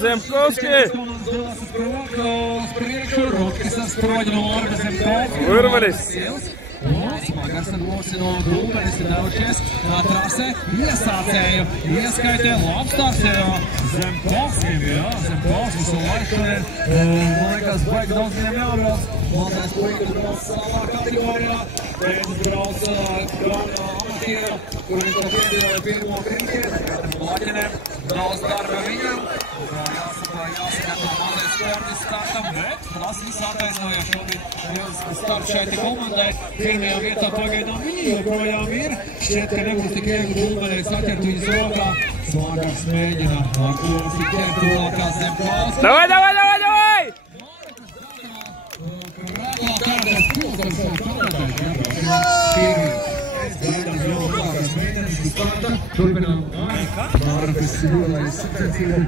Zemkovski! Urvanis! Smagas būs no Gulbenis ir devušies trasē iesācēju. Ieskaitē labstārs Zemkovskim, Zemkovskis un laikšodien, man liekas, baigi daudz viņam jābrauc. Maltais puika brauc savā kategorijā, pēc brauc amatieru, kur viņš to piedēja pirmo krimtiet, Laķinēm, daudz darba viņam. Jāsaka, no mazais sportis startam, bet tas viss attaisnoja šobrīd starp šai te komandai. Pirmajā vietā pagaidām viņi joprojām ir. Šķiet, ka nebūs tik viegli Gulbenē saķert viņas rokā. Smagāks mēģina ar to ķert rokā Zemkovski. Davai! Rāklā kārtēs pilsēs savu pamatēt, Gaidām jau labākās mēģinājums uz starta. Turpinām ar Mārkas jūlējas sacensību.